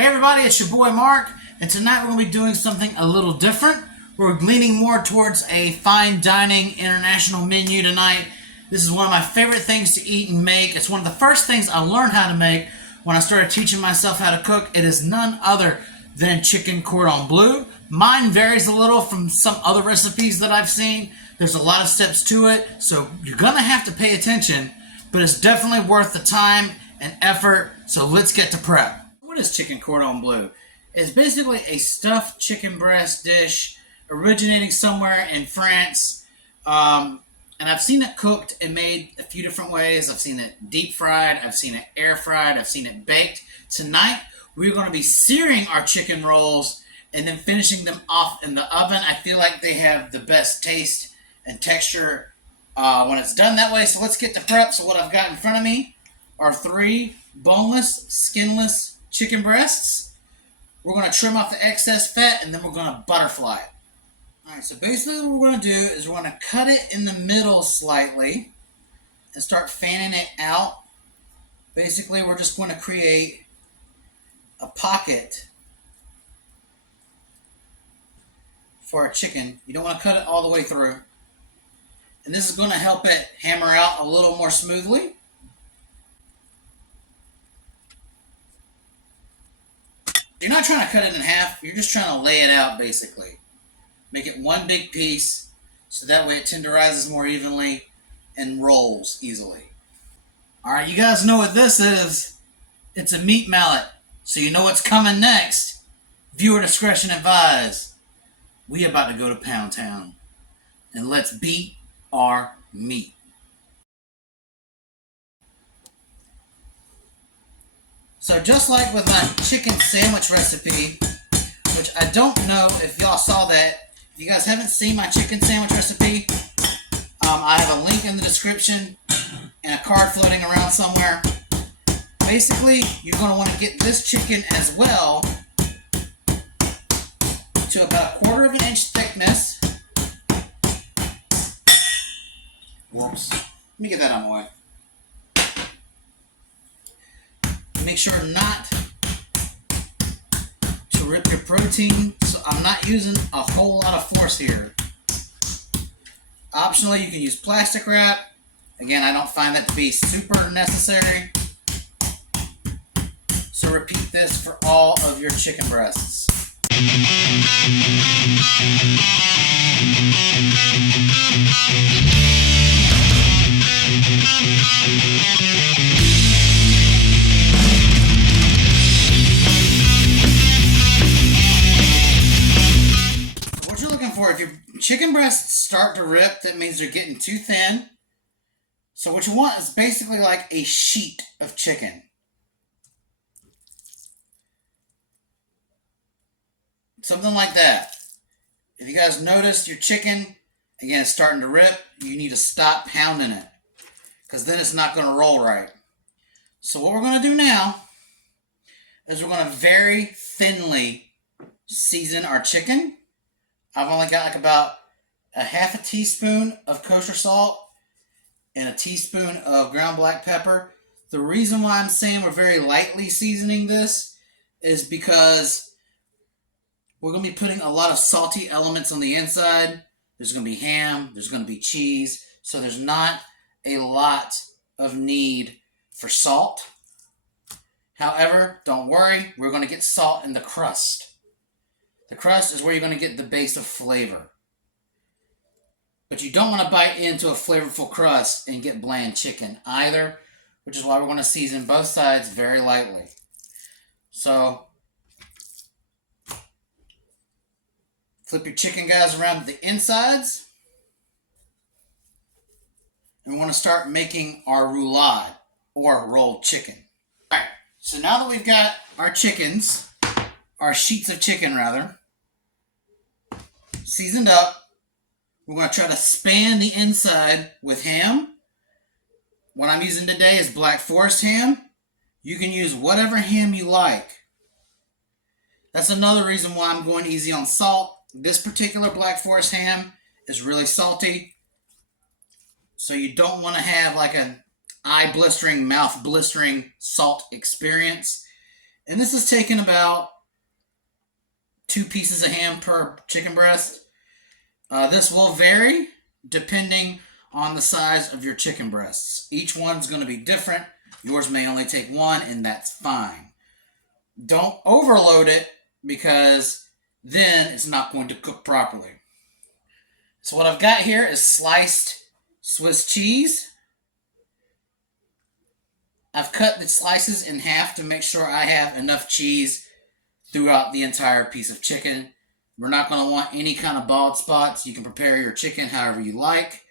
Hey everybody, it's your boy Mark, and tonight we're going to be doing something a little different. We're leaning more towards a fine dining international menu tonight. This is one of my favorite things to eat and make. It's one of the first things I learned how to make when I started teaching myself how to cook. It is none other than chicken cordon bleu. Mine varies a little from some other recipes that I've seen. There's a lot of steps to it, so you're going to have to pay attention, but it's definitely worth the time and effort, so let's get to prep. What is chicken cordon bleu? It's basically a stuffed chicken breast dish originating somewhere in France. And I've seen it cooked and made a few different ways. I've seen it deep fried, I've seen it air fried, I've seen it baked. Tonight, we're going to be searing our chicken rolls and then finishing them off in the oven. I feel like they have the best taste and texture when it's done that way. So let's get to prep. So what I've got in front of me are 3 boneless, skinless chicken breasts. We're going to trim off the excess fat and then we're going to butterfly it. Alright, so basically what we're going to do is we're going to cut it in the middle slightly and start fanning it out. Basically we're just going to create a pocket for our chicken. You don't want to cut it all the way through. And this is going to help it hammer out a little more smoothly. You're not trying to cut it in half, you're just trying to lay it out basically. Make it one big piece so that way it tenderizes more evenly and rolls easily. Alright, you guys know what this is. It's a meat mallet, so you know what's coming next. Viewer discretion advised. We about to go to Pound Town and let's beat our meat. So just like with my chicken sandwich recipe, which I don't know if y'all saw that. If you guys haven't seen my chicken sandwich recipe, I have a link in the description and a card floating around somewhere. Basically, you're going to want to get this chicken as well to about 1/4 of an inch thickness. Whoops. Let me get that on the way. Make sure not to rip your protein, so I'm not using a whole lot of force here. Optionally, you can use plastic wrap. Again, I don't find that to be super necessary. So repeat this for all of your chicken breasts. If your chicken breasts start to rip, that means they're getting too thin. So what you want is basically like a sheet of chicken. Something like that. If you guys notice your chicken, again, it's starting to rip, you need to stop pounding it, because then it's not going to roll right. So what we're going to do now is we're going to very thinly season our chicken. I've only got like about a 1/2 teaspoon of kosher salt and a teaspoon of ground black pepper. The reason why I'm saying we're very lightly seasoning this is because we're going to be putting a lot of salty elements on the inside. There's going to be ham, there's going to be cheese, so there's not a lot of need for salt. However, don't worry, we're going to get salt in the crust. The crust is where you're going to get the base of flavor. But you don't want to bite into a flavorful crust and get bland chicken either, which is why we're going to season both sides very lightly. So, flip your chicken guys around to the insides. And we want to start making our roulade, or rolled chicken. Alright, so now that we've got our chickens, our sheets of chicken rather, seasoned up, we're going to try to span the inside with ham. What I'm using today is Black Forest ham. You can use whatever ham you like. That's another reason why I'm going easy on salt. This particular Black Forest ham is really salty, so you don't want to have like an eye blistering, mouth blistering salt experience. And this is taking about 2 pieces of ham per chicken breast. This will vary depending on the size of your chicken breasts. Each one's going to be different. Yours may only take 1, and that's fine. Don't overload it because then it's not going to cook properly. So what I've got here is sliced Swiss cheese. I've cut the slices in half to make sure I have enough cheese throughout the entire piece of chicken. We're not going to want any kind of bald spots. You can prepare your chicken however you like.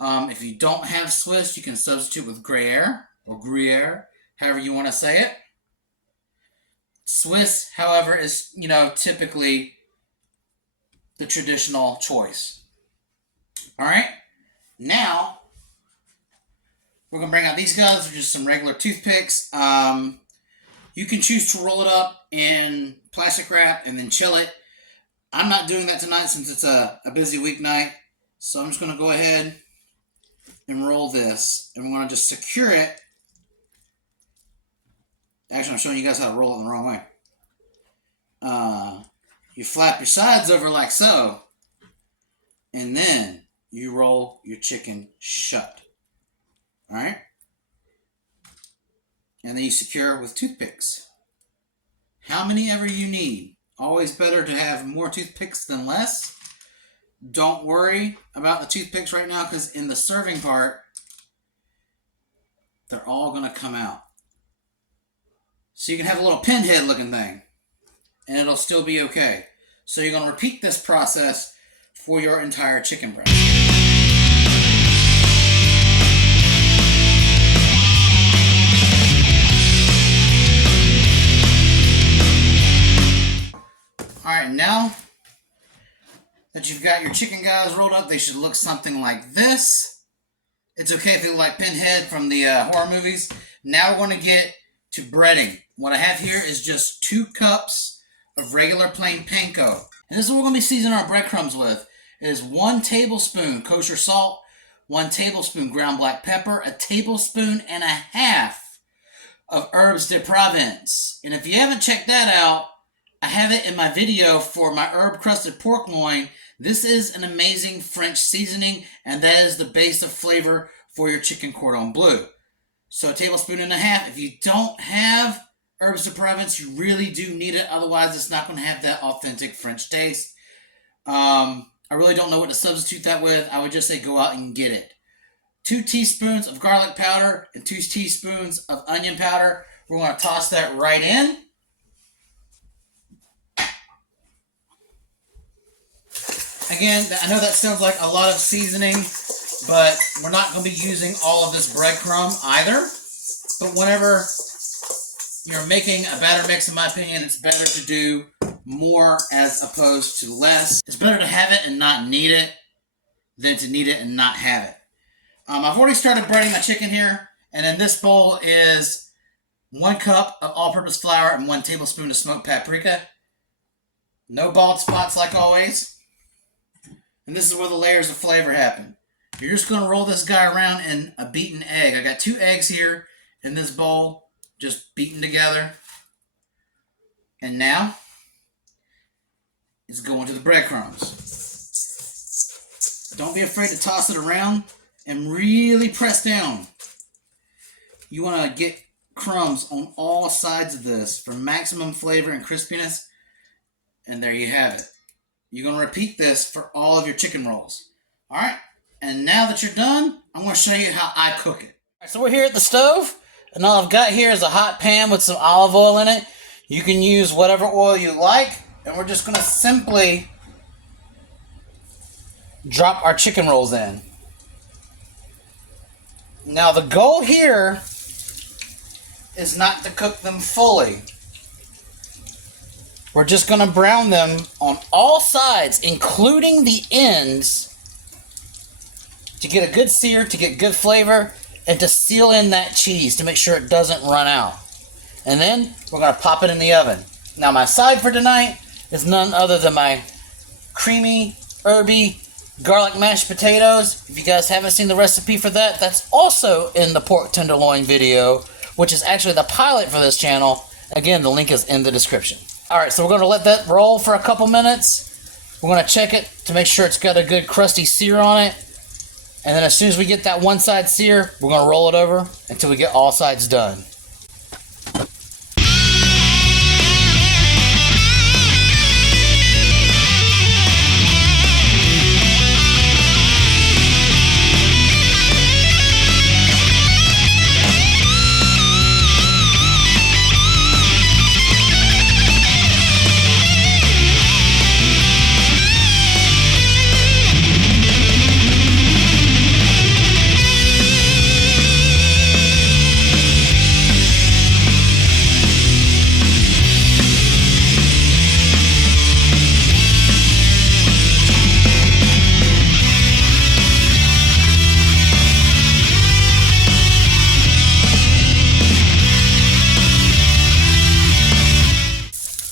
If you don't have Swiss, you can substitute with Gruyere or Gruyere, however you want to say it. Swiss, however, is, typically the traditional choice. All right, now we're going to bring out these guys, which are just some regular toothpicks. You can choose to roll it up in plastic wrap and then chill it. I'm not doing that tonight since it's a busy weeknight, so I'm just going to go ahead and roll this, and we're going to just secure it. Actually, I'm showing you guys how to roll it the wrong way. You flap your sides over like so, and then you roll your chicken shut. All right? And then you secure with toothpicks. How many ever you need. Always better to have more toothpicks than less. Don't worry about the toothpicks right now because in the serving part, they're all going to come out. So you can have a little pinhead looking thing and it'll still be okay. So you're going to repeat this process for your entire chicken breast. Alright, now that you've got your chicken guys rolled up, they should look something like this. It's okay if they look like Pinhead from the horror movies. Now we're going to get to breading. What I have here is just 2 cups of regular plain panko. And this is what we're going to be seasoning our breadcrumbs with. It is 1 tablespoon kosher salt, 1 tablespoon ground black pepper, 1.5 tablespoons of herbs de Provence. And if you haven't checked that out, I have it in my video for my herb-crusted pork loin. This is an amazing French seasoning, and that is the base of flavor for your chicken cordon bleu. So 1.5 tablespoons. If you don't have herbs de Provence, you really do need it. Otherwise, it's not going to have that authentic French taste. I really don't know what to substitute that with. I would just say go out and get it. 2 teaspoons of garlic powder and 2 teaspoons of onion powder. We're going to toss that right in. Again, I know that sounds like a lot of seasoning, but we're not going to be using all of this breadcrumb either. But whenever you're making a batter mix, in my opinion, it's better to do more as opposed to less. It's better to have it and not need it than to need it and not have it. I've already started breading my chicken here, and in this bowl is 1 cup of all-purpose flour and 1 tablespoon of smoked paprika. No bald spots like always. And this is where the layers of flavor happen. You're just going to roll this guy around in a beaten egg. I got 2 eggs here in this bowl, just beaten together. And now, it's going to the breadcrumbs. Don't be afraid to toss it around and really press down. You want to get crumbs on all sides of this for maximum flavor and crispiness. And there you have it. You're going to repeat this for all of your chicken rolls. All right, and now that you're done, I'm going to show you how I cook it. All right, so we're here at the stove, and all I've got here is a hot pan with some olive oil in it. You can use whatever oil you like, and we're just going to simply drop our chicken rolls in. Now, the goal here is not to cook them fully. We're just going to brown them on all sides, including the ends, to get a good sear, to get good flavor, and to seal in that cheese to make sure it doesn't run out. And then we're going to pop it in the oven. Now my side for tonight is none other than my creamy, herby, garlic mashed potatoes. If you guys haven't seen the recipe for that, that's also in the pork tenderloin video, which is actually the pilot for this channel. Again, the link is in the description. All right, so we're going to let that roll for a couple minutes. We're going to check it to make sure it's got a good crusty sear on it. And then as soon as we get that one side sear, we're going to roll it over until we get all sides done.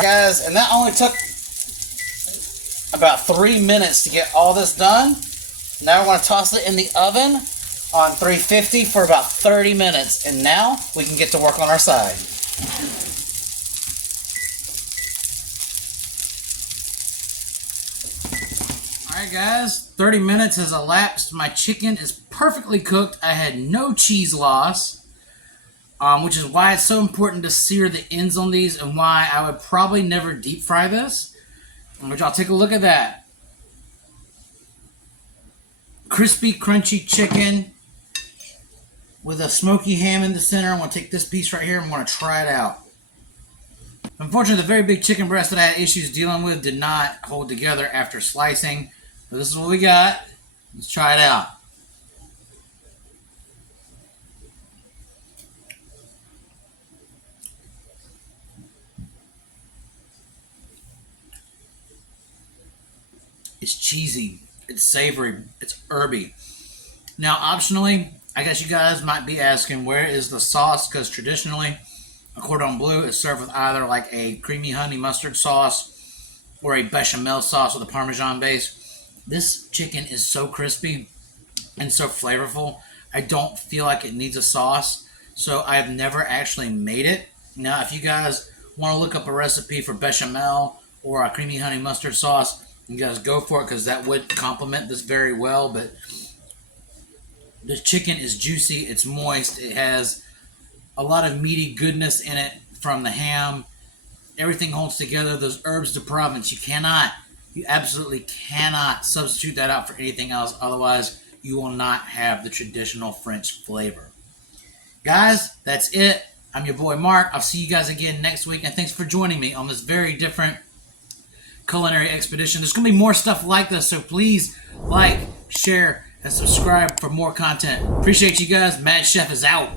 Guys, and that only took about 3 minutes to get all this done. Now we're going to toss it in the oven on 350 for about 30 minutes, and now we can get to work on our side. Alright guys, 30 minutes has elapsed. My chicken is perfectly cooked. I had no cheese loss. Which is why it's so important to sear the ends on these and why I would probably never deep fry this. Which I'll take a look at that. Crispy, crunchy chicken with a smoky ham in the center. I'm going to take this piece right here and I'm going to try it out. Unfortunately, the very big chicken breast that I had issues dealing with did not hold together after slicing. But this is what we got. Let's try it out. It's cheesy, it's savory, it's herby. Now, optionally, I guess you guys might be asking, where is the sauce? Because traditionally, a Cordon Bleu is served with either like a creamy honey mustard sauce or a bechamel sauce with a Parmesan base. This chicken is so crispy and so flavorful, I don't feel like it needs a sauce. So I've never actually made it. Now, if you guys want to look up a recipe for bechamel or a creamy honey mustard sauce, you guys go for it because that would complement this very well. But the chicken is juicy, it's moist, it has a lot of meaty goodness in it from the ham. Everything holds together. Those herbs de Provence, you absolutely cannot substitute that out for anything else. Otherwise, you will not have the traditional French flavor. Guys, that's it. I'm your boy Mark. I'll see you guys again next week. And thanks for joining me on this very different culinary expedition. There's going to be more stuff like this, so please like, share, and subscribe for more content. Appreciate you guys. Mad Chef is out.